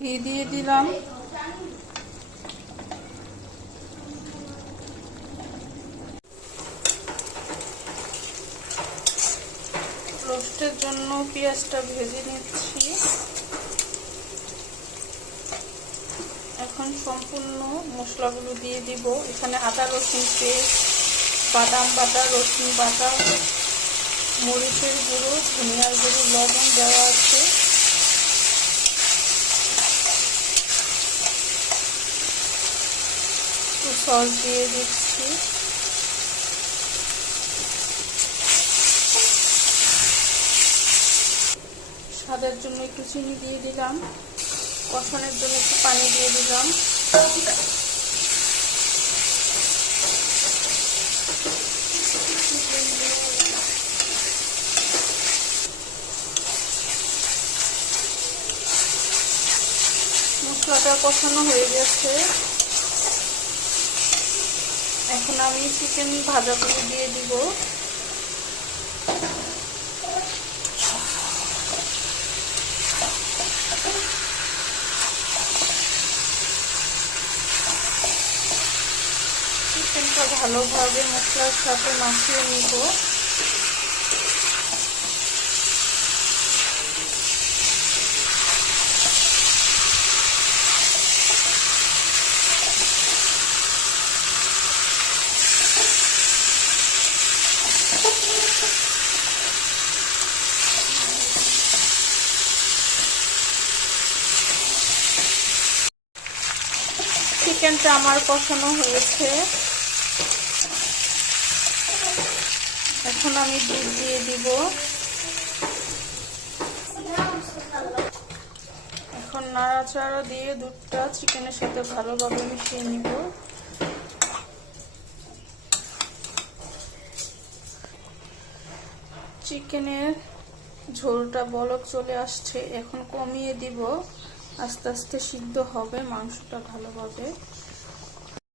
ঘি দিয়ে দিলাম। রোস্টের জন্য পেঁয়াজটা ভেজে নিচ্ছি। এখন সম্পূর্ণ মশলাগুলো দিয়ে দিব। এখানে আদা রসুন পেস্ট, বাদাম বাটা, রসুন বাটা, মরিচের গুঁড়ো, ধনিয়ার গুঁড়ো, লবণ দেওয়া আছে। একটু সস দিয়ে দিচ্ছি। স্বাদের জন্য একটু চিনি দিয়ে দিলাম। কষানোর জন্য একটু পানি দিয়ে দিলাম। মশলাটা কষানো হয়ে গেছে। এখন আমি চিকেন ভাজাগুলো দিয়ে দিব। চিকেনটা ভালোভাবে মশলার সাথে মাখিয়ে নিব। চিকেনটা আমার কষানো হয়েছে। এখন আমি দুধ দিয়ে দিব। এখন নাড়াচাড়া দিয়ে দুধটা চিকেনের সাথে ভালোভাবে মিশিয়ে নিব। চিকেনের ঝোলটা বলক চলে আসছে। এখন কমিয়ে দিব। আস্তে আস্তে সিদ্ধ হবে মাংসটা ভালোভাবে।